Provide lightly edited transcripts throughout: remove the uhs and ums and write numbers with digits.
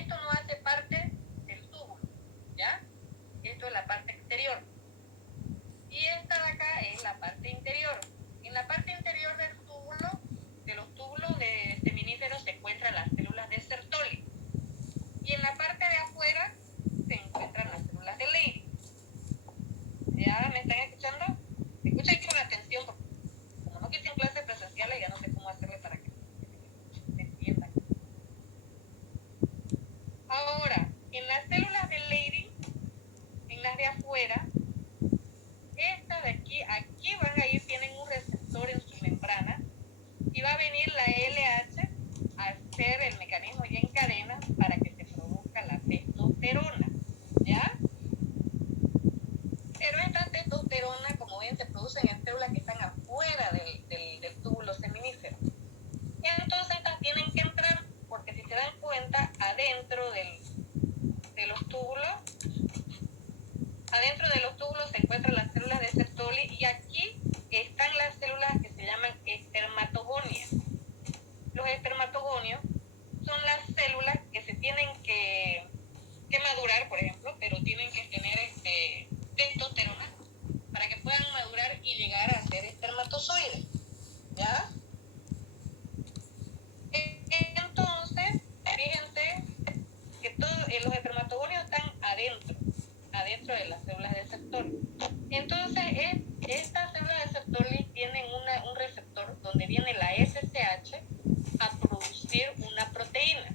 Esto no hace parte del túbulo, ¿ya? Esto es la parte exterior. Y esta de acá es la parte interior. En la parte interior del túbulo, de los túbulos de seminíferos, se encuentran las células de Sertoli. Y en la parte de afuera se encuentran las células de Leydig. ¿Ya me están escuchando? Escuchen con atención, porque como no quise en clases presenciales, ya no sé cómo hacerle para que se entiendan. Ahora, en las células de Leydig, en las de afuera, estas de aquí van a ir, tienen un receptor en su membrana, y va a venir la LH a hacer el mecanismo ya en cadena para que se produzca la testosterona, ¿ya? Pero esta testosterona, como ven, se producen en células que están afuera del túbulo seminífero. Entonces estas tienen que entrar, porque si se dan cuenta, adentro de los túbulos se encuentran las células de Sertoli, y aquí están las células que se llaman espermatogonias. Los espermatogonios son las células que se tienen que madurar, por ejemplo, pero tienen que tener testosterona para que puedan madurar y llegar a ser espermatozoides, ¿ya? Entonces, fíjense que los espermatogonios están adentro de las células de Sertoli. Entonces, estas células de Sertoli tienen un receptor donde viene la FSH a producir una proteína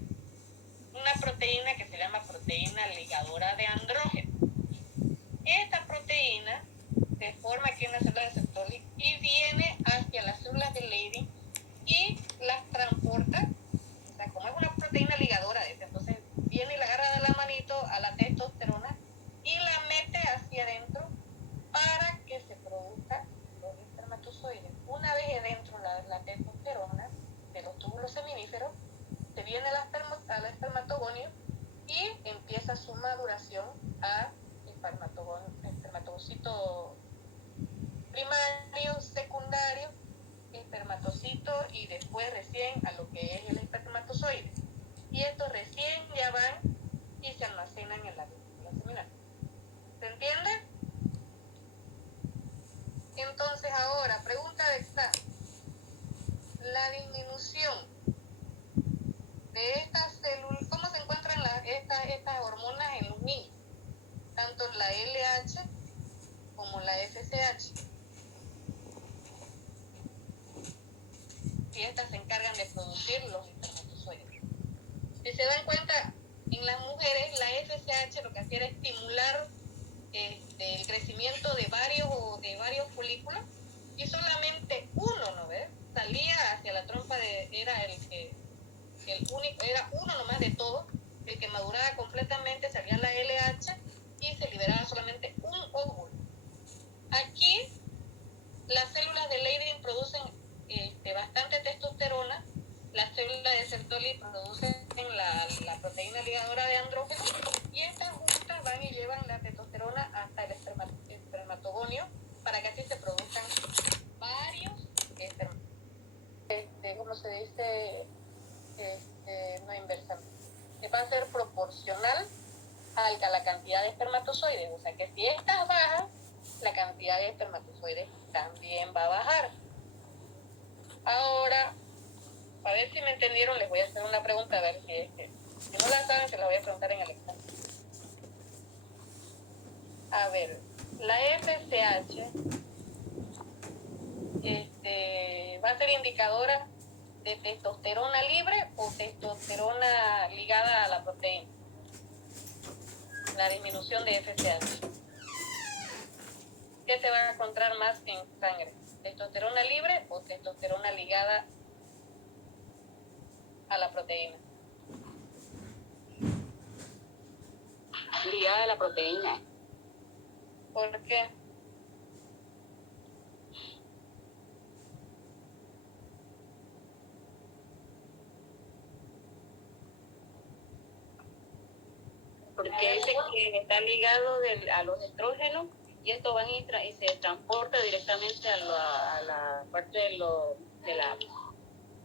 que se llama proteína ligadora de andrógeno. Esta proteína se forma aquí en la célula de Sertoli y viene hacia las células de Leydig y las transporta, o sea, como es una proteína ligadora, entonces viene y la agarra de la manito a la testosterona y la mete hacia adentro para que se produzca los espermatozoides. Una vez adentro la testosterona de los túbulos seminíferos, se viene al espermatogonio y empieza su maduración a espermatocito primario, secundario, espermatocito y después recién a lo que es el espermatozoide. Y estos recién ya van y se almacenan en la vesícula seminal. ¿Se entiende? Entonces ahora, pregunta de examen. La disminución de estas células, ¿cómo se encuentran estas hormonas en los niños? Tanto la LH como la FSH. Y estas se encargan de producir los espermatozoides. Si se dan cuenta, en las mujeres la FSH lo que hacía era estimular el crecimiento de varios folículos, y solamente uno, ¿no ves? Salía hacia la trompa era uno nomás de todos, el que maduraba completamente, salía la LH y se liberaba solamente un óvulo. Aquí las células de Leydig producen bastante testosterona, las células de Sertoli producen la proteína ligadora de andrógeno, y estas juntas van y llevan la testosterona hasta el espermatogonio para que así se produzcan varios ¿cómo se dice? No inversamente. Va a ser proporcional a la cantidad de espermatozoides, o sea que si estas bajan, la cantidad de espermatozoides también va a bajar. Ahora, a ver si me entendieron, les voy a hacer una pregunta, a ver si no la saben, se la voy a preguntar en el examen. A ver, la FSH va a ser indicadora de testosterona libre o testosterona ligada a la proteína. La disminución de FSH. ¿Qué se va a encontrar más en sangre? ¿Testosterona libre o testosterona ligada a la proteína? Ligada a la proteína. ¿Por qué? Porque dice que está ligado a los estrógenos, y esto van y se transporta directamente a la parte de la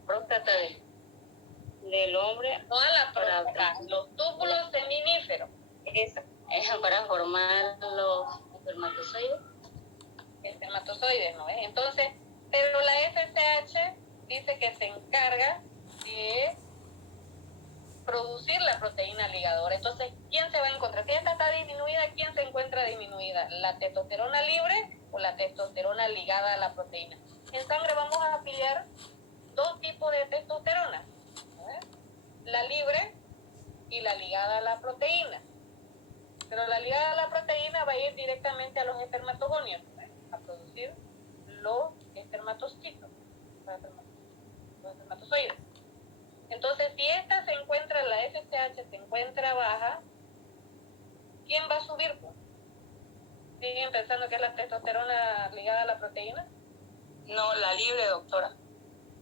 próstata del hombre. No a la próstata, los túbulos formar los espermatozoides. Espermatozoides, ¿no? Entonces, pero la FSH dice que se encarga de producir la proteína ligadora. Entonces, ¿quién se va a encontrar? Si esta está disminuida, ¿quién se encuentra disminuida? ¿La testosterona libre o la testosterona ligada a la proteína? En sangre vamos a afiliar dos tipos de testosterona, la libre y la ligada a la proteína. Pero la ligada a la proteína va a ir directamente a los espermatogonios, a producir los espermatocitos, los espermatozoides. Entonces, si esta se encuentra, la FSH se encuentra baja, ¿quién va a subir? ¿Siguen pensando que es la testosterona ligada a la proteína? No, la libre, doctora.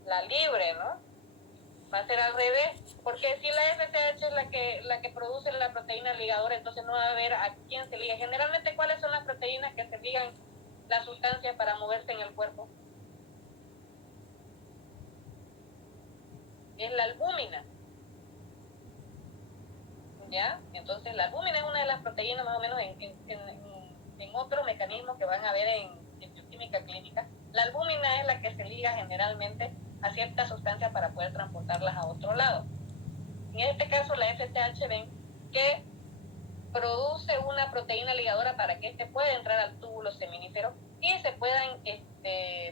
La libre, ¿no? Va a ser al revés, porque si la FSH es la que produce la proteína ligadora, entonces no va a haber a quién se liga. Generalmente, ¿cuáles son las proteínas que se ligan las sustancias para moverse en el cuerpo? Es la albúmina. ¿Ya? Entonces la albúmina es una de las proteínas más o menos en otros mecanismos que van a ver en bioquímica clínica. La albúmina es la que se liga generalmente a ciertas sustancias para poder transportarlas a otro lado. En este caso la FSH ven que produce una proteína ligadora para que éste pueda entrar al túbulo seminífero y se puedan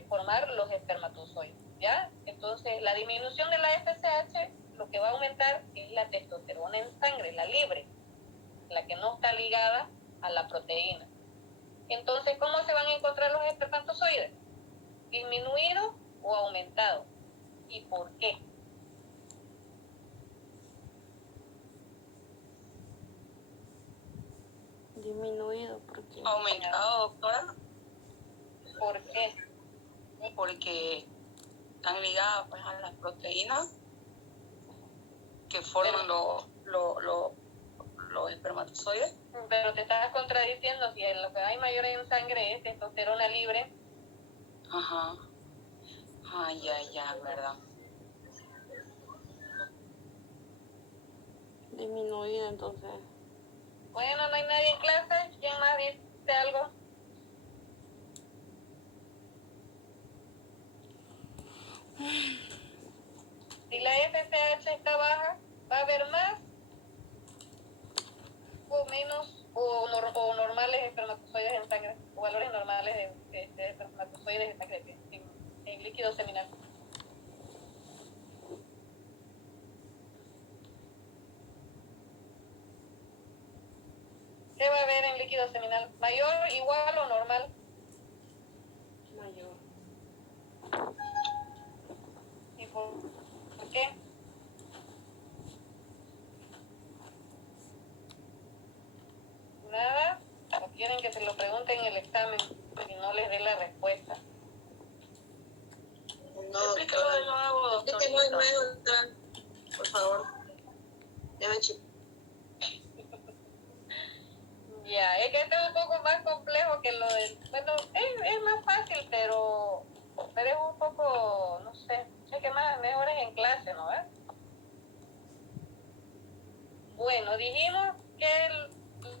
formar los espermatozoides, ¿ya? Entonces la disminución de la FSH lo que va a aumentar es la testosterona en sangre, la libre, la que no está ligada a la proteína. Entonces, ¿cómo se van a encontrar los espermatozoides? ¿Disminuidos o aumentados? ¿Y por qué? Disminuido, porque Aumentado, doctora, ¿Por qué? porque están ligadas pues, a las proteínas que forman los espermatozoides. Pero te estás contradiciendo, si lo que hay mayor en sangre es testosterona libre. Ajá. Ay, ya, ¿verdad? disminuido, entonces. Bueno, no hay nadie en clase. ¿Quién más dice algo? Si la FSH está baja, va a haber más o menos o normales espermatozoides en sangre, o valores normales de espermatozoides en sangre, en líquido seminal. ¿Qué va a haber en líquido seminal? ¿Mayor, igual o normal? Mayor. ¿Y por qué? Nada. ¿O quieren que se lo pregunten en el examen y no les dé la respuesta? No, explícalo de nuevo, doctora. Explíquelo de nuevo, doctora. Por favor. Debe checar. Ya, es que este es un poco más complejo que lo del... Bueno, es más fácil, pero es un poco, no sé, es que mejor es en clase, ¿no? Bueno, dijimos que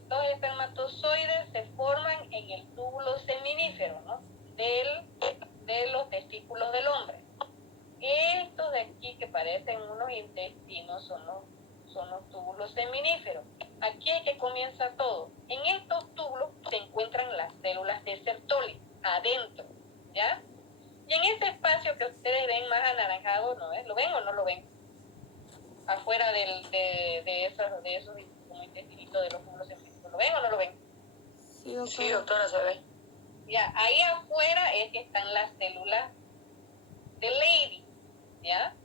los espermatozoides se forman en el túbulo seminífero, ¿no? De los testículos del hombre. Estos de aquí que parecen unos intestinos son los túbulos seminíferos. Aquí es que comienza todo. En estos túbulos se encuentran las células de Sertoli, adentro, ¿ya? Y en ese espacio que ustedes ven más anaranjado, ¿no? ¿Lo ven o no lo ven? Afuera de esos como intestinitos de los túbulos seminíferos. ¿Lo ven o no lo ven? Sí, doctora. Sí, doctora, se ve. Ya, ahí afuera es que están las células de Leydig, ¿ya?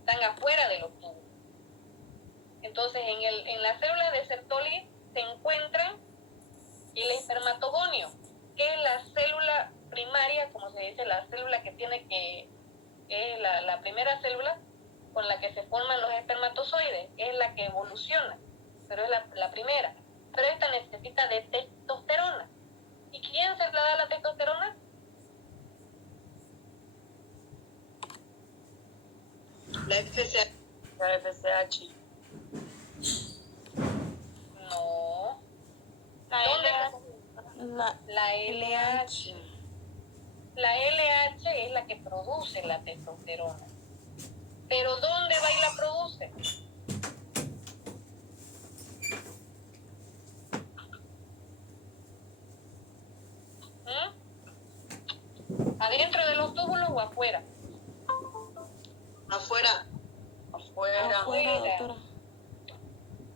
Están afuera de los túbulos. Entonces, en las células de Sertoli se encuentran el espermatogonio, que es la célula primaria, como se dice, la célula que es la primera célula con la que se forman los espermatozoides, es la que evoluciona, pero es la primera. Pero esta necesita de testosterona. ¿Y quién se le da la testosterona? La FSH. La FSH. No. La ¿Dónde La LH. La LH es la que produce la testosterona. Pero ¿dónde va y la produce? ¿Adentro de los túbulos o afuera? Afuera. Afuera, doctora.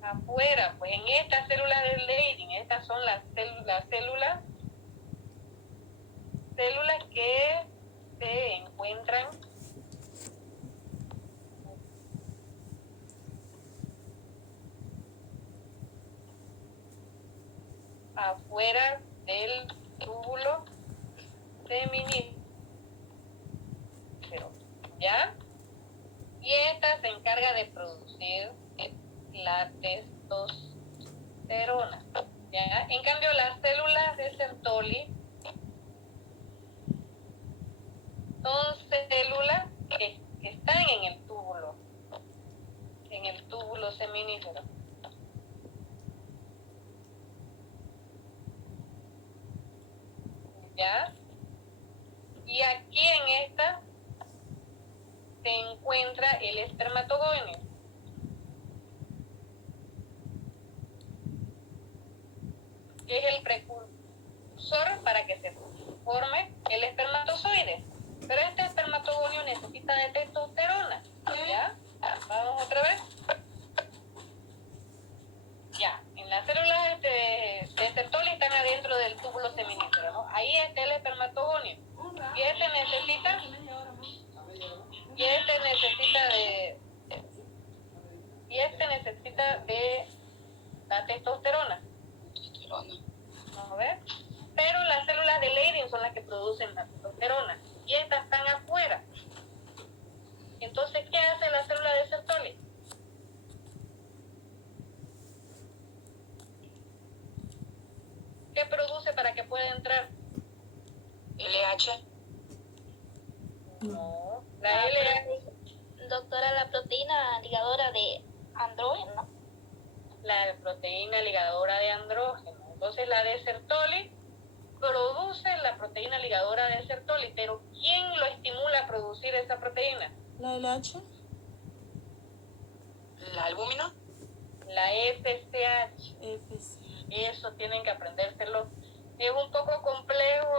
Afuera, pues en estas células del Leydig, estas son las células que se encuentran afuera del túbulo seminífero, ¿ya? Y esta se encarga de producir la testosterona, ¿ya? En cambio, las células de Sertoli son células que están en el túbulo seminífero. ¿Ya? Y aquí en esta se encuentra el espermatogonio. Que es el precursor para que se forme el espermatozoide. Pero este espermatogonio necesita de testosterona. ¿Ya? Vamos otra vez. Ya, en las células de Sertoli están adentro del túbulo seminífero, ¿no? Ahí está el espermatogonio. Y este necesita de la testosterona. ¿No ves? Pero las células de Leydig son las que producen la testosterona. Y estas están afuera. Entonces, ¿qué hace la célula de Sertoli? ¿Qué produce para que pueda entrar? LH. No, la LH. Doctora, la proteína ligadora de andrógeno. La proteína ligadora de andrógeno. Entonces, la de Sertoli produce la proteína ligadora de Sertoli, pero ¿quién lo estimula a producir esa proteína? ¿La LH? ¿La albúmina? La FSH. Eso tienen que aprendérselo. Es un poco complejo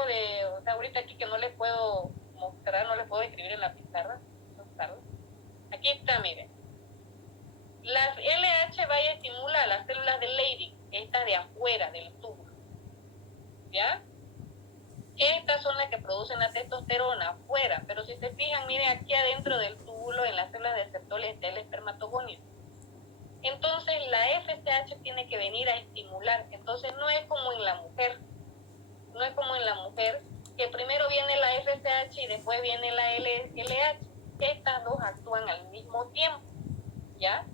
o sea, ahorita aquí que no les puedo mostrar, no les puedo escribir en la pizarra. Aquí está, miren. La LH va y estimula a las células de Leydig, estas de afuera del túbulo. ¿Ya? Estas son las que producen la testosterona afuera, pero si se fijan, miren aquí adentro del túbulo, en las células de Sertoli está el espermatogonio. Entonces la FSH tiene que venir a estimular. Entonces no es como en la mujer. No es como en la mujer, que primero viene la FSH y después viene la LH. Estas dos actúan al mismo tiempo, ¿ya?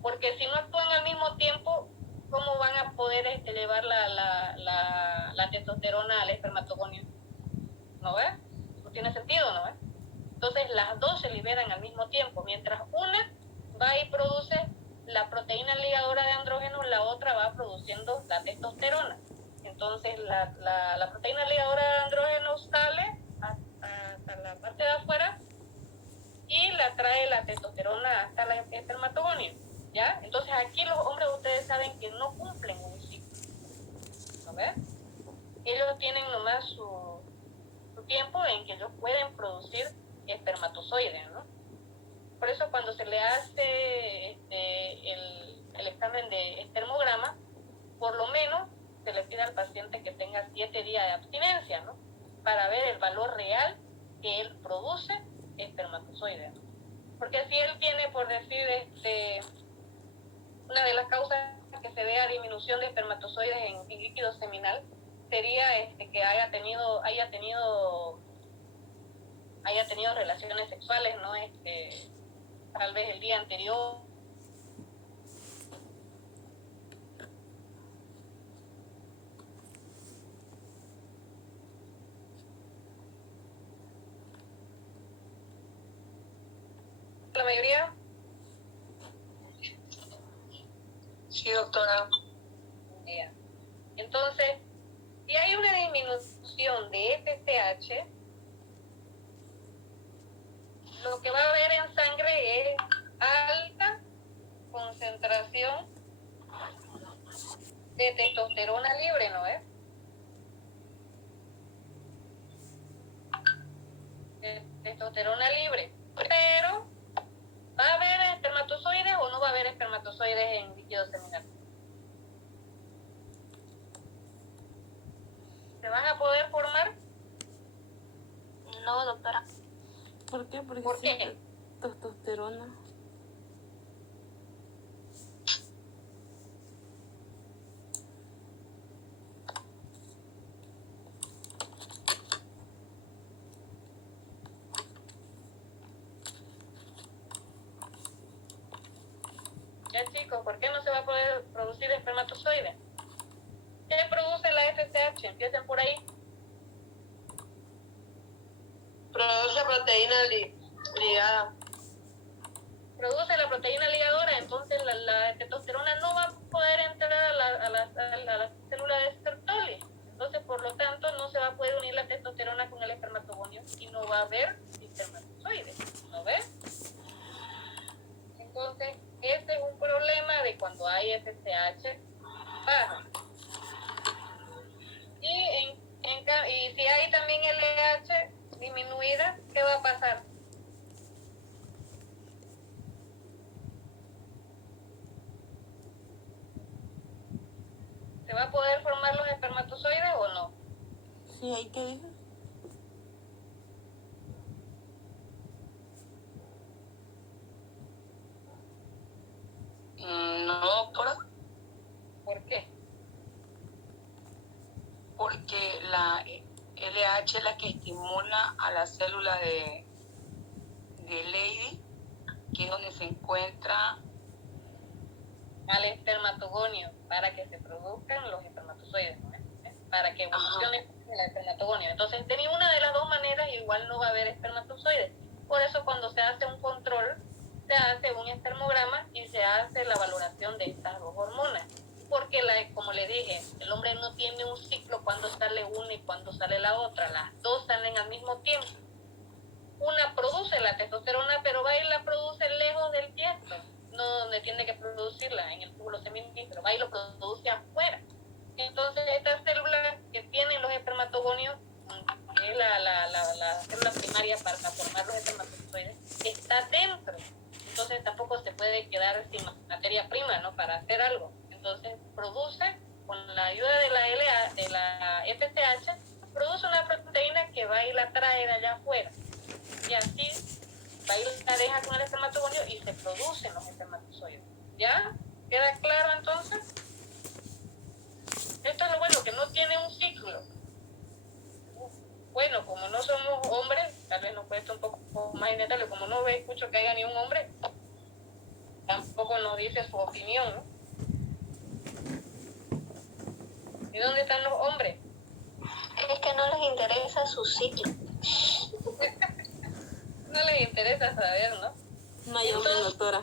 Porque si no actúan al mismo tiempo, ¿cómo van a poder llevar la testosterona al espermatogonio? ¿No ves? No tiene sentido, ¿no ves? Entonces las dos se liberan al mismo tiempo. Mientras una va y produce la proteína ligadora de andrógeno, la otra va produciendo la testosterona. Entonces la proteína ligadora de andrógeno sale hasta la parte de afuera y la trae la testosterona hasta el espermatogonio, ¿ya? Entonces aquí los hombres, ustedes saben que no cumplen un ciclo, ¿no ves? Ellos tienen nomás su tiempo en que ellos pueden producir espermatozoides, ¿no? Por eso cuando se le hace el examen de espermograma, por lo menos se le pide al paciente que tenga 7 días de abstinencia, ¿no? Para ver el valor real que él produce espermatozoides, ¿no? Porque si él tiene, por decir, una de las causas que se vea disminución de espermatozoides en líquido seminal sería que haya tenido relaciones sexuales, ¿no? Tal vez el día anterior. La mayoría. Sí, doctora. Yeah. Entonces, Si hay una disminución de FSH, lo que va a haber en sangre es alta concentración de testosterona libre, ¿no es? De testosterona libre. Pero, ¿va a haber espermatozoides o no va a haber espermatozoides en líquido seminal? ¿Se van a poder formar? No, doctora. ¿Por qué? Porque ¿Por sí, qué? testosterona. Ya chicos, ¿por qué no se va a poder producir espermatozoides? ¿Qué produce la FSH? Empiecen por ahí. Produce proteína ligada. Produce la proteína ligadora, entonces la testosterona no va a poder entrar a la célula de Sertoli. Entonces, por lo tanto, no se va a poder unir la testosterona con el espermatogonio y no va a haber espermatozoides. ¿No ves? Entonces, ese es un problema de cuando hay FSH baja. Y si hay también LH disminuida, ¿qué va a pasar? ¿Se va a poder formar los espermatozoides o no? Sí, ¿ahí qué dijo? No, doctora, ¿Por qué? porque la LH es la que estimula a la célula de Leydig, que es donde se encuentra. Al espermatogonio, para que se produzcan los espermatozoides, ¿no? Para que evolucione el espermatogonio. Entonces, de ninguna de las dos maneras igual no va a haber espermatozoides. Por eso cuando se hace un control, se hace un espermograma y se hace la valoración de estas dos hormonas. Porque, como le dije, el hombre no tiene un ciclo cuando sale una y cuando sale la otra. Las dos salen al mismo tiempo. Una produce la testosterona, pero va y la produce lejos del tiesto, no donde tiene que producirla, en el túbulo seminífero, va y lo produce afuera. Entonces, estas células que tienen los espermatogonios, que es la célula primaria para formar los espermatozoides, está dentro. Entonces, tampoco se puede quedar sin materia prima, ¿no? Para hacer algo. Entonces, produce, con la ayuda de la FSH, produce una proteína que va y la trae de allá afuera. Y así va y la deja con el espermatogonio y se producen los espermatozoides. ¿Ya? ¿Queda claro entonces? Esto es lo bueno, que no tiene un ciclo. Bueno, como no somos hombres, tal vez nos cuesta un poco más inestable, como no escucho que haya ni un hombre, tampoco nos dice su opinión, ¿no? ¿Y dónde están los hombres? Es que no les interesa su ciclo. No les interesa saber, ¿no? No hay hombre, Entonces, doctora.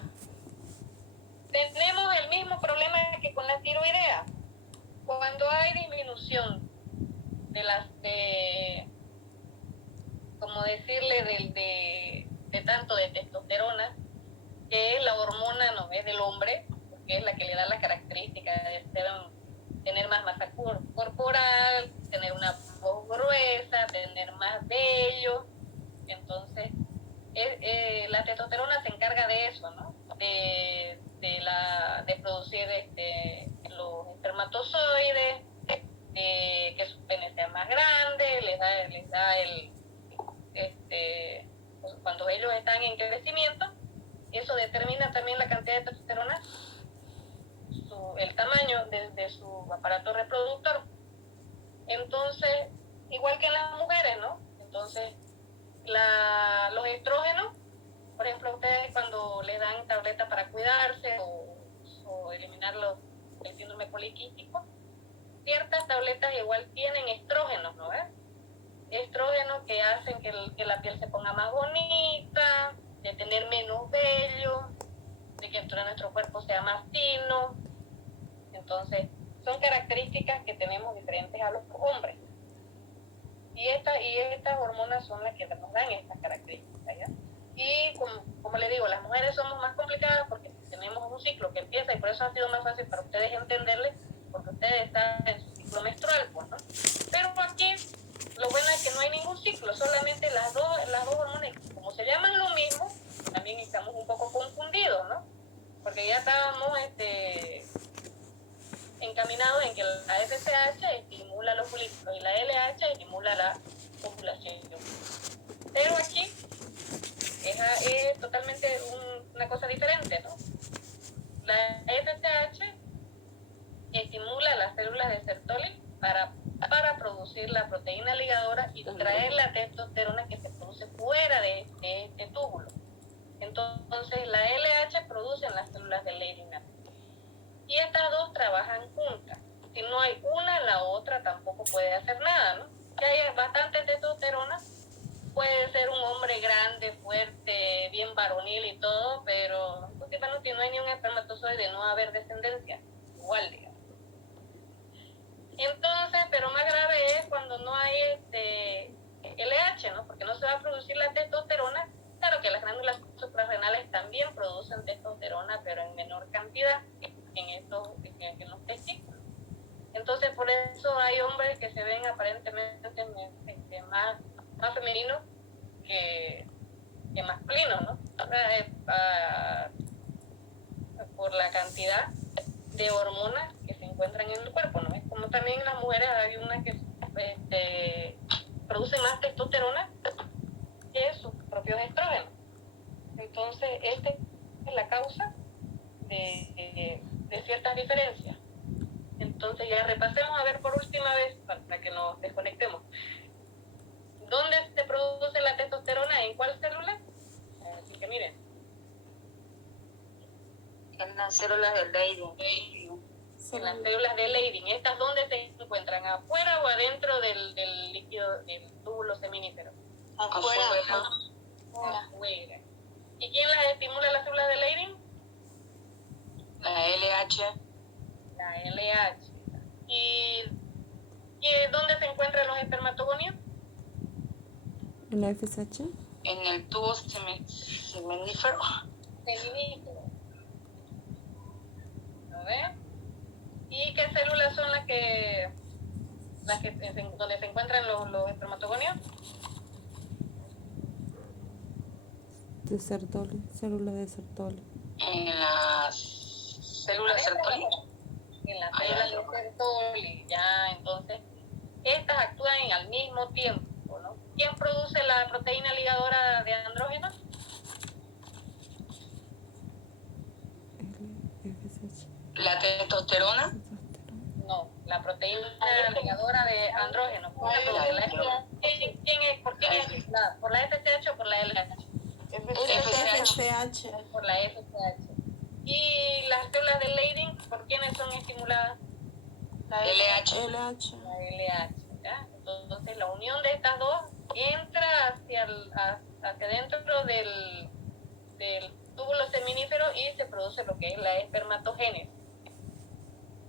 tenemos el mismo problema que con la tiroidea. Cuando hay disminución como decirle, de tanto de testosterona, que es la hormona, no es del hombre, porque es la que le da la característica de tener más masa corporal, tener una voz gruesa, tener más vello. Entonces, la testosterona se encarga de eso, ¿no? De producir los espermatozoides, que su pene sea más grande, les da cuando ellos están en crecimiento, eso determina también la cantidad de testosterona, el tamaño de su aparato reproductor. Entonces, igual que en las mujeres, ¿no? Entonces, los estrógenos, por ejemplo, ustedes cuando le dan tabletas para cuidarse o eliminar el síndrome poliquístico, ciertas tabletas igual tienen estrógenos, ¿no ves? Estrógenos que hacen que la piel se ponga más bonita, de tener menos vello, de que nuestro cuerpo sea más fino. Entonces, son características que tenemos diferentes a los hombres. Y estas hormonas son las que nos dan estas características, ¿ya? Y como le digo, las mujeres somos más complicadas porque tenemos un ciclo que empieza y por eso ha sido más fácil para ustedes entenderle, porque ustedes están en su ciclo menstrual, pues, ¿no? Pero aquí lo bueno es que no hay ningún ciclo, solamente las dos hormonas, como se llaman lo mismo, también estamos un poco confundidos, ¿no? Porque ya estábamos encaminados en que la FSH estimula los folículos y la LH estimula la ovulación. Pero aquí es totalmente una cosa diferente, ¿no? La FSH estimula las células de Sertoli para producir la proteína ligadora y traer la testosterona que se produce fuera de este túbulo. Entonces la LH produce en las células de Leydig. Y estas dos trabajan juntas. Si no hay una, la otra tampoco puede hacer nada, ¿no? Si hay bastante testosterona, puede ser un hombre grande, fuerte, bien varonil y todo, pero bueno, si no hay ni un espermatozoide, no va a haber descendencia. Igual, digamos. Entonces, pero más grave es cuando no hay LH, ¿no? Porque no se va a producir la testosterona. Claro que las glándulas suprarrenales también producen testosterona, pero en menor cantidad en los testículos. Entonces, por eso hay hombres que se ven aparentemente más femeninos que masculinos, ¿no? Por la cantidad de hormonas que se encuentran en el cuerpo, ¿no? Es como también las mujeres, hay unas que producen más testosterona que sus propios estrógenos. Entonces, esta es la causa de ciertas diferencias. Entonces, ya repasemos a ver por última vez, para que nos desconectemos. ¿Dónde se produce la testosterona? ¿En cuál célula? Así que miren. En las células del Leydig. En las células de Leydig. ¿Estas dónde se encuentran? ¿Afuera o adentro del líquido, del túbulo seminífero? Afuera. Afuera. ¿Y quién las estimula las células de Leydig? La LH. La LH. ¿Y dónde se encuentran los espermatogonios? ¿En la FSH? En el tubo seminífero. Seminífero. A ver. ¿Y qué células son las que donde se encuentran los espermatogonios? De Sertoli, célula de Sertoli. En las células Sertoli. En las células de Sertoli, ya, entonces, estas actúan al mismo tiempo, ¿no? ¿Quién produce la proteína ligadora de andrógenos? FSH. La testosterona. No, la proteína ligadora de andrógenos. ¿Por quién es estimulada? ¿Por la FSH o por la LH? FSH. Por la FSH. ¿Y las células de Leydig, por quiénes son estimuladas? La LH. LH. La LH, ¿ya? Entonces la unión de estas dos entra hacia dentro del túbulo seminífero y se produce lo que es la espermatogénesis.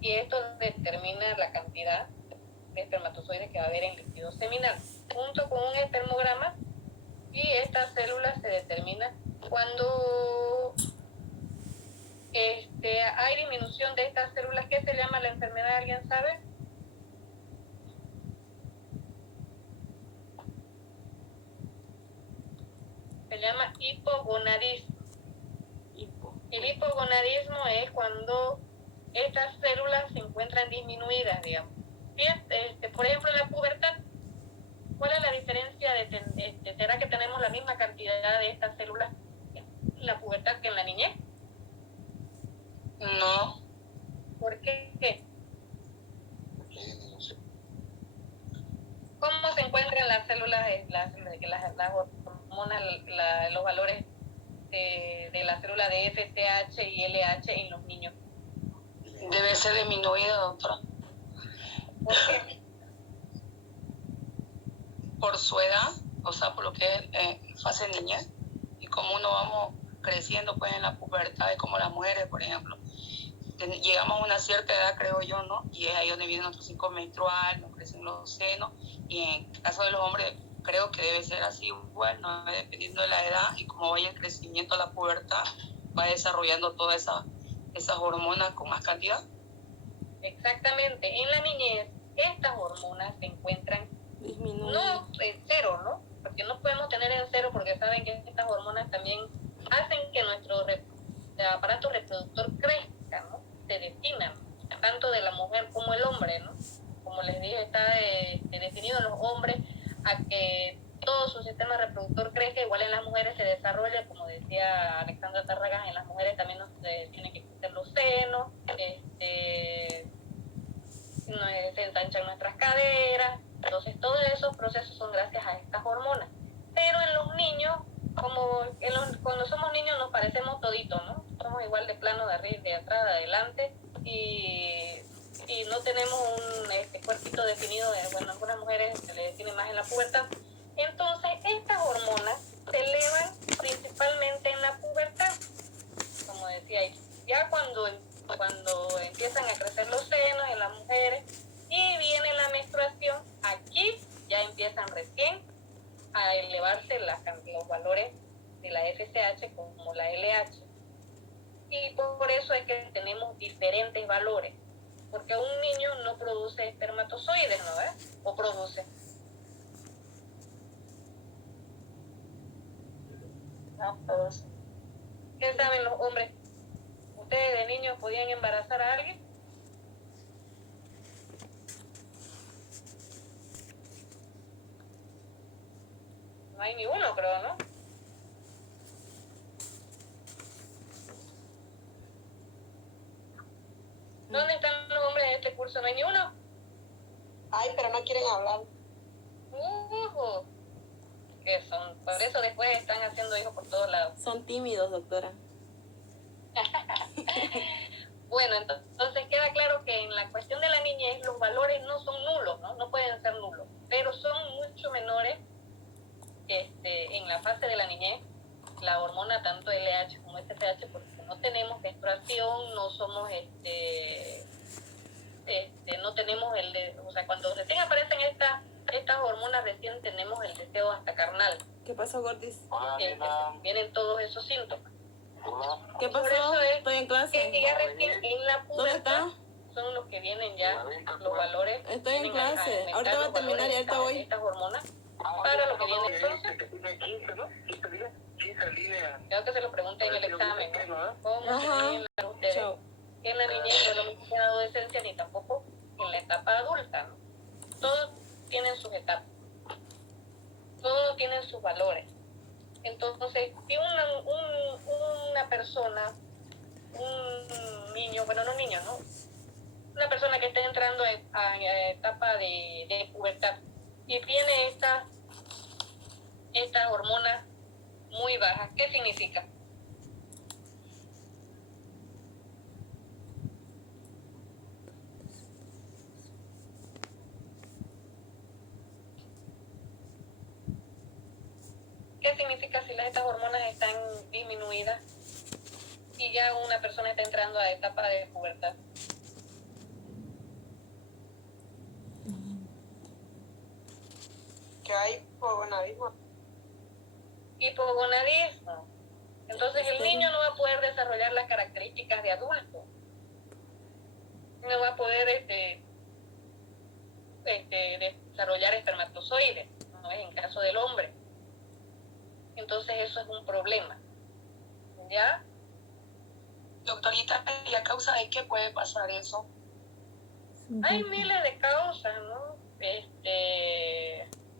Y esto determina la cantidad de espermatozoides que va a haber en líquido seminal, junto con un espermograma, y estas células se determinan cuando hay disminución de estas células. ¿Qué se llama la enfermedad? ¿Alguien sabe? Se llama hipogonadismo. El hipogonadismo es cuando estas células se encuentran disminuidas, digamos. Por ejemplo, en la pubertad, ¿cuál es la diferencia? ¿Será que tenemos la misma cantidad de estas células en la pubertad que en la niñez? No. ¿Por qué? ¿Cómo se encuentran las células, las hormonas, los valores de la célula de FSH y LH en los niños? Debe ser disminuido, doctora. ¿Por qué? Por su edad, o sea, por lo que es fase de niñez, y como uno vamos creciendo pues en la pubertad, es como las mujeres, por ejemplo, llegamos a una cierta edad, creo yo, ¿no? Y es ahí donde viene nuestro ciclo menstrual, nos crecen los senos, y en el caso de los hombres creo que debe ser así igual, ¿no? Dependiendo de la edad y como vaya el crecimiento, la pubertad, va desarrollando todas esas hormonas con más cantidad. Exactamente, en la niñez estas hormonas se encuentran no en cero, ¿no? Porque no podemos tener en cero porque saben que estas hormonas también hacen que nuestro aparato reproductor crezca, ¿no? Se definan, tanto de la mujer como el hombre, ¿no? Como les dije, está definido en los hombres a que todo su sistema reproductor crezca, igual en las mujeres se desarrolla, como decía Alexandra Tarragas, en las mujeres también tienen que crecer los senos, se ensanchan nuestras caderas, entonces todos esos procesos son gracias a estas hormonas. Pero en los niños, como cuando somos niños nos parecemos toditos, ¿no? Somos igual de plano, de arriba, de atrás, de adelante, y no tenemos un cuerpito definido. Bueno, a algunas mujeres se le define más en la pubertad. Entonces, estas hormonas se elevan principalmente en la pubertad, como decía, ya cuando empiezan a crecer los senos en las mujeres y viene la menstruación, aquí ya empiezan recién a elevarse los valores de la FSH como la LH. Y por eso es que tenemos diferentes valores, porque un niño no produce espermatozoides, ¿no ves? ¿O produce? No produce. ¿Qué saben los hombres? ¿Ustedes de niños podían embarazar a alguien? No hay ni uno, creo, ¿no? ¿Dónde están los hombres en este curso? ¿No hay ni uno? Ay, pero no quieren hablar. ¿Qué son? Por eso después están haciendo hijos por todos lados. Son tímidos, doctora. Bueno, entonces queda claro que en la cuestión de la niñez los valores no son nulos, ¿no? No pueden ser nulos, pero son mucho menores en la fase de la niñez. La hormona tanto LH como FSH, porque no tenemos menstruación, no somos no tenemos o sea, cuando recién aparecen estas hormonas, recién tenemos el deseo hasta carnal. ¿Qué pasó, Gordis? Vienen todos esos síntomas. ¿Qué pasó? Por eso es Estoy en clase. que ya recién en la ¿Dónde pubertad está? son los que vienen ya los valores. Estoy en clase. Ahorita va a terminar y ahorita voy. Estas hormonas para lo que viene entonces. Creo que se lo pregunté en el examen, ¿no? ¿Cómo se ven ustedes? Chao. En la niñez, no lo mismo en la adolescencia, ni tampoco en la etapa adulta, ¿no? Todos tienen sus etapas, todos tienen sus valores. Entonces, si una persona, un niño, bueno, no niño, ¿no? Una persona que esté entrando a etapa de pubertad y tiene estas hormonas muy bajas, ¿qué significa? ¿Qué significa si estas hormonas están disminuidas y ya una persona está entrando a etapa de pubertad? Que hay hipogonadismo. Hipogonadismo. Entonces el niño no va a poder desarrollar las características de adulto. No va a poder desarrollar espermatozoides, ¿no? En caso del hombre. Entonces eso es un problema. ¿Ya? Doctorita, ¿y a causa de qué puede pasar eso? Hay miles de causas, ¿no?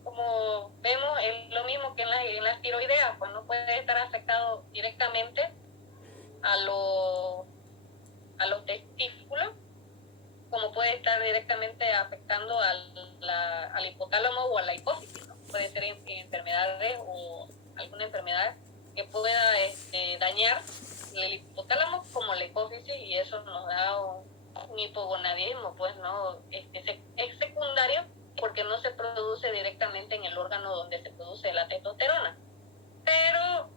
Como vemos, es lo mismo que en las tiroideas, pues no puede estar afectado directamente a los testículos, como puede estar directamente afectando al hipotálamo o a la hipófisis, ¿no? Puede ser enfermedades o alguna enfermedad que pueda dañar el hipotálamo como la hipófisis, y eso nos da un hipogonadismo, pues no, es secundario porque no se produce directamente en el órgano donde se produce la testosterona. Pero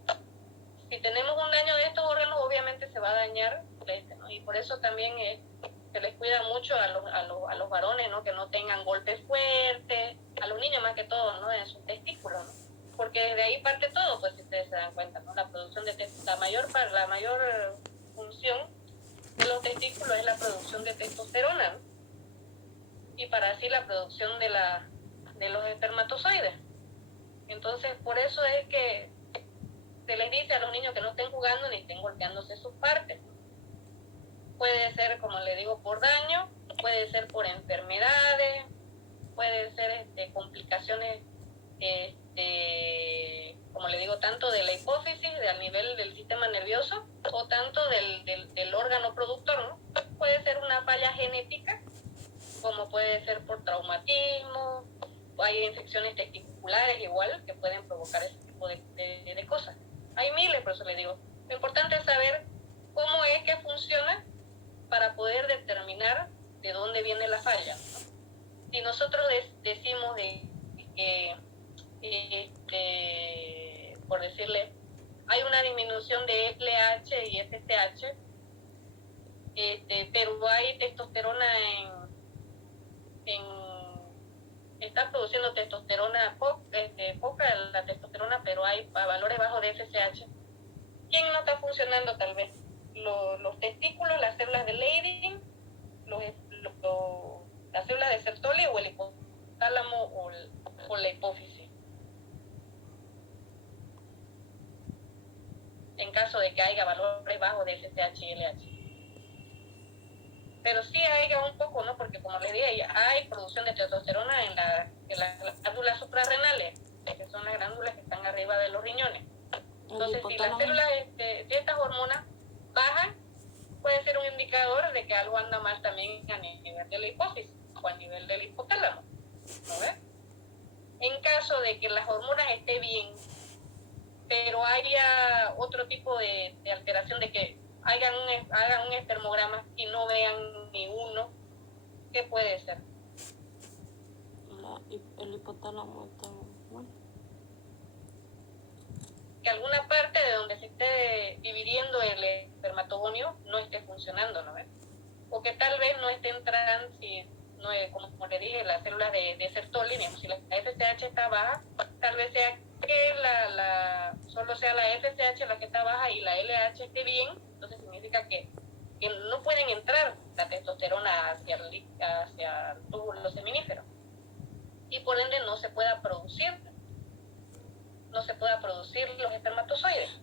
si tenemos un daño de estos órganos, obviamente se va a dañar, ¿no? Y por eso también se les cuida mucho a los varones, ¿no? Que no tengan golpes fuertes, a los niños más que todo, ¿no? En sus testículos, ¿no? Porque de ahí parte todo, pues si ustedes se dan cuenta, ¿no? La producción de la mayor función de los testículos es la producción de testosterona, ¿no? Y para así la producción de los espermatozoides. Entonces, por eso es que se les dice a los niños que no estén jugando ni estén golpeándose sus partes. Puede ser, como le digo, por daño, puede ser por enfermedades, puede ser complicaciones, como le digo, tanto de la hipófisis, al nivel del sistema nervioso, o tanto del órgano productor, ¿no? Puede ser una falla genética, como puede ser por traumatismo, o hay infecciones testiculares igual que pueden provocar ese tipo de cosas. Hay miles, por eso le digo. Lo importante es saber cómo es que funciona para poder determinar de dónde viene la falla, ¿no? Si nosotros decimos de que, por decirle, hay una disminución de LH y FSH, pero hay testosterona está produciendo testosterona poca la testosterona, pero hay valores bajos de FSH. ¿Quién no está funcionando tal vez? Los testículos, las células de Leydig, las células de Sertoli o el hipotálamo o la hipófisis. En caso de que haya valores bajos de FSH y LH. Pero sí haya un poco, ¿no? Porque como les dije, hay producción de testosterona en las glándulas suprarrenales, que son las glándulas que están arriba de los riñones. Entonces, si las células, si estas hormonas bajan, puede ser un indicador de que algo anda mal también a nivel de la hipófisis o a nivel del hipotálamo, ¿no ves? En caso de que las hormonas estén bien, pero haya otro tipo de alteración, de que hagan un espermograma y no vean ni uno, ¿qué puede ser? El hipotálamo está mal. Que alguna parte de donde se esté dividiendo el espermatogonio no esté funcionando, ¿no ves? O que tal vez no esté entrando, si no, como le dije, las células de Sertoli, si la FSH está baja, tal vez sea que solo sea la FSH la que está baja y la LH esté bien. Entonces significa que no pueden entrar la testosterona hacia el túbulo seminífero y por ende no se pueda producir los espermatozoides.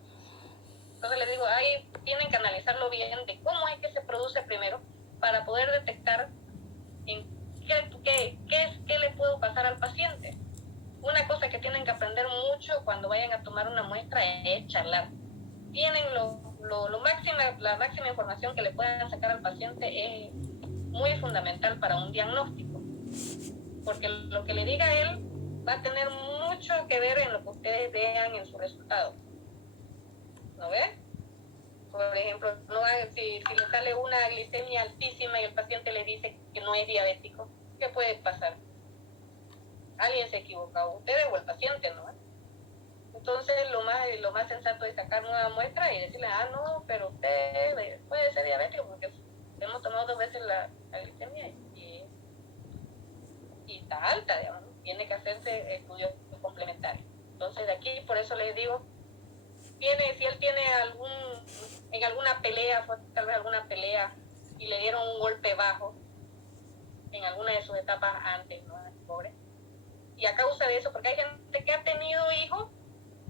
Entonces les digo, ahí tienen que analizarlo bien de cómo es que se produce primero para poder detectar qué le puede pasar al paciente. Una cosa que tienen que aprender mucho cuando vayan a tomar una muestra es charlar. Tienen la máxima información que le puedan sacar al paciente es muy fundamental para un diagnóstico, porque lo que le diga él va a tener mucho que ver en lo que ustedes vean en su resultado, ¿no ves? Por ejemplo, si le sale una glicemia altísima y el paciente le dice que no es diabético, ¿qué puede pasar? Alguien se equivoca, o ustedes o el paciente, ¿no? Entonces lo más sensato es sacar una muestra y decirle, no, pero usted puede ser diabético porque hemos tomado 2 veces la glicemia y está alta, digamos, ¿no? Tiene que hacerse estudios complementarios. Entonces de aquí, por eso les digo, si él tiene en alguna pelea, tal vez alguna pelea, y le dieron un golpe bajo en alguna de sus etapas antes, ¿no? Pobre. Y a causa de eso, porque hay gente que ha tenido hijos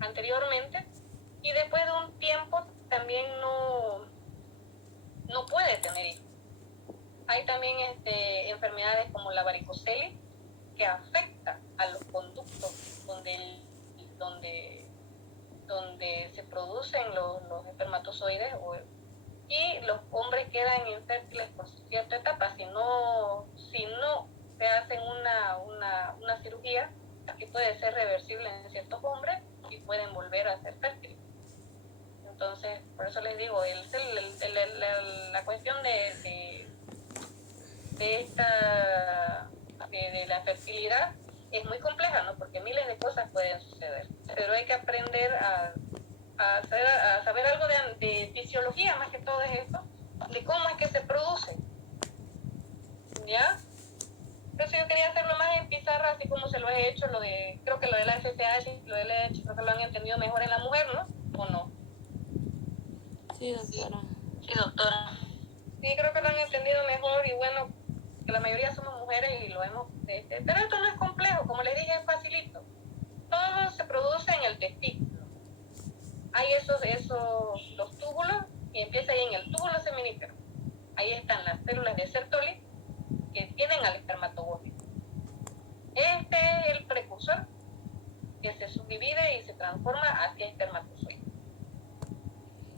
anteriormente y después de un tiempo también no puede tener hijos. Hay también enfermedades como la varicocelis que afecta a los conductos donde se producen los espermatozoides y los hombres quedan infértiles por cierta etapa si no se hacen una cirugía que puede ser reversible en ciertos hombres y pueden volver a ser fértiles. Entonces, por eso les digo, la cuestión de la fertilidad es muy compleja, ¿no? Porque miles de cosas pueden suceder, pero hay que aprender a saber algo de fisiología, más que todo es esto, de cómo es que se produce. ¿Ya? Por eso yo quería hacerlo más en pizarra, así como se lo he hecho, creo que lo de la FSH, lo de LH, creo que lo han entendido mejor en la mujer, ¿no? ¿O no? Sí, doctora. Sí, doctora. Sí, creo que lo han entendido mejor y bueno, que la mayoría somos mujeres y lo hemos... pero esto no es complejo, como les dije, es facilito. Todo se produce en el testículo. Hay los túbulos y empieza ahí en el túbulo seminífero. Ahí están las células de Sertoli que tienen al espermatogonio. Este es el precursor que se subdivide y se transforma hacia espermatozoide.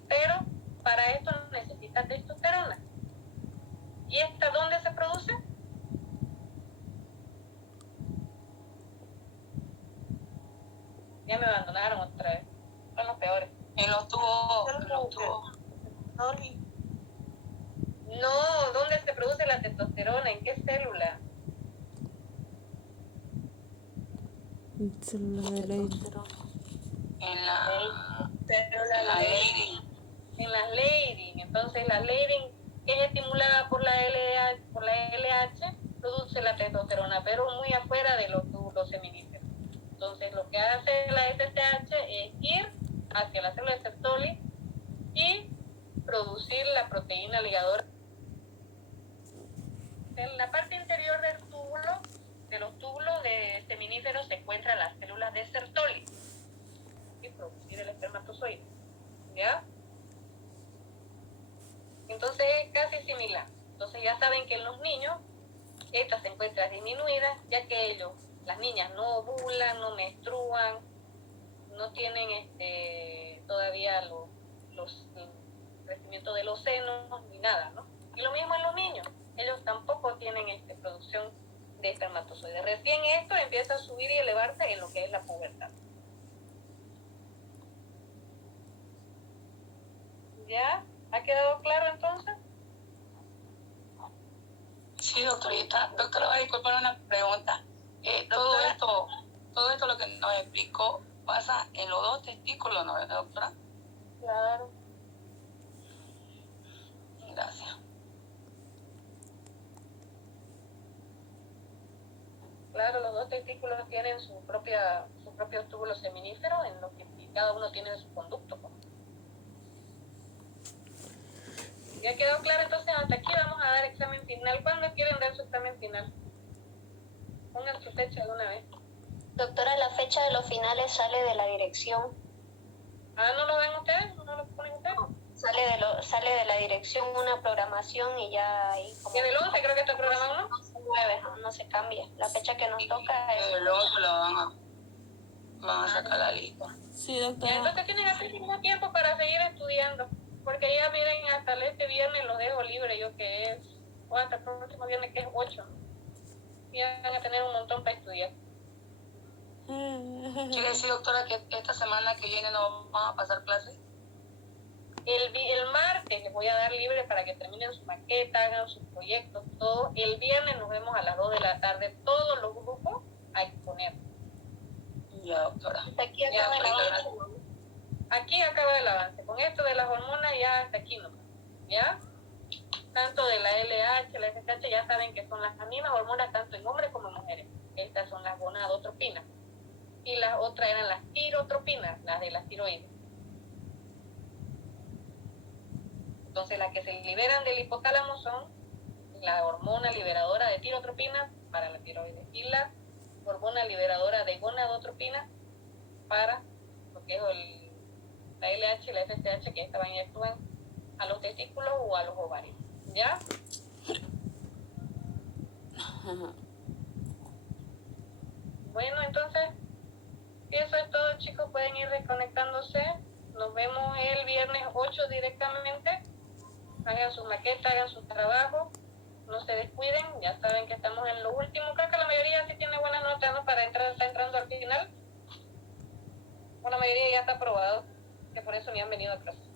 Pero para esto necesita testosterona. ¿Y esta dónde se produce? Ya me abandonaron otra vez. Son los peores. En los tubos. No, ¿dónde se produce la testosterona? ¿En qué célula? Célula de Leydig. En la Leydig. En las Leydig. Entonces la Leydig, que es estimulada por la LH, produce la testosterona, pero muy afuera de los túbulos seminíferos. Entonces lo que hace la SSH es ir hacia la célula de Sertoli y producir la proteína ligadora. En la parte interior de los túbulos de seminíferos se encuentran las células de Sertoli y producir el espermatozoide. ¿Ya? Entonces es casi similar. Entonces ya saben que en los niños esta se encuentra disminuida, ya que las niñas no ovulan, no menstruan, no tienen todavía el crecimiento de los senos ni nada, ¿no? Y lo mismo en los niños, ellos tampoco tienen producción de espermatozoides. Recién esto empieza a subir y elevarse en lo que es la pubertad. ¿Ya? ¿Ha quedado claro entonces? Sí, doctorita. Doctora, disculpa una pregunta. Todo esto lo que nos explicó pasa en los dos testículos, ¿no, doctora? Claro. Gracias. Claro, los dos testículos tienen sus propios túbulos seminíferos, en los que cada uno tiene su conducto. ¿Ya quedó claro? Entonces hasta aquí vamos a dar examen final. ¿Cuándo quieren dar su examen final? Pongan su fecha de una vez. Doctora, la fecha de los finales sale de la dirección. Ah, ¿no lo ven ustedes? ¿No lo ponen ustedes? Sale de la dirección una programación y ya ahí como... Y en el 11 creo que está programado, ¿no? 9, no se cambia. La fecha que nos toca es... El 11 lo van a sacar la lista. Sí, Ya, doctora. entonces tienen así mismo tiempo para seguir estudiando. Porque ya miren, hasta este viernes los dejo libre, o hasta el próximo viernes que es 8. Ya van a tener un montón para estudiar. ¿Quiere decir, doctora, que esta semana que viene no vamos a pasar clases? El martes les voy a dar libre para que terminen su maqueta, hagan sus proyectos, todo. El viernes nos vemos a las 2 de la tarde, todos los grupos a exponer. Ya, doctora. Hasta aquí acaba el avance. Aquí acaba el avance. Con esto de las hormonas ya hasta aquí nomás. ¿Ya? Tanto de la LH, la FSH, ya saben que son las mismas hormonas tanto en hombres como en mujeres. Estas son las gonadotropinas. Y las otras eran las tirotropinas, las de las tiroides. Entonces las que se liberan del hipotálamo son la hormona liberadora de tirotropina para la tiroides y la hormona liberadora de gonadotropina para lo que es la LH y la FSH, que estaban y actúan a los testículos o a los ovarios. ¿Ya? Bueno, entonces, eso es todo, chicos. Pueden ir desconectándose. Nos vemos el viernes 8 directamente. Hagan sus maquetas, hagan sus trabajos. No se descuiden. Ya saben que estamos en lo último. Creo que la mayoría sí tiene buenas notas, ¿no? Está entrando al final. Bueno, la mayoría ya está aprobado, que por eso ni han venido a clase.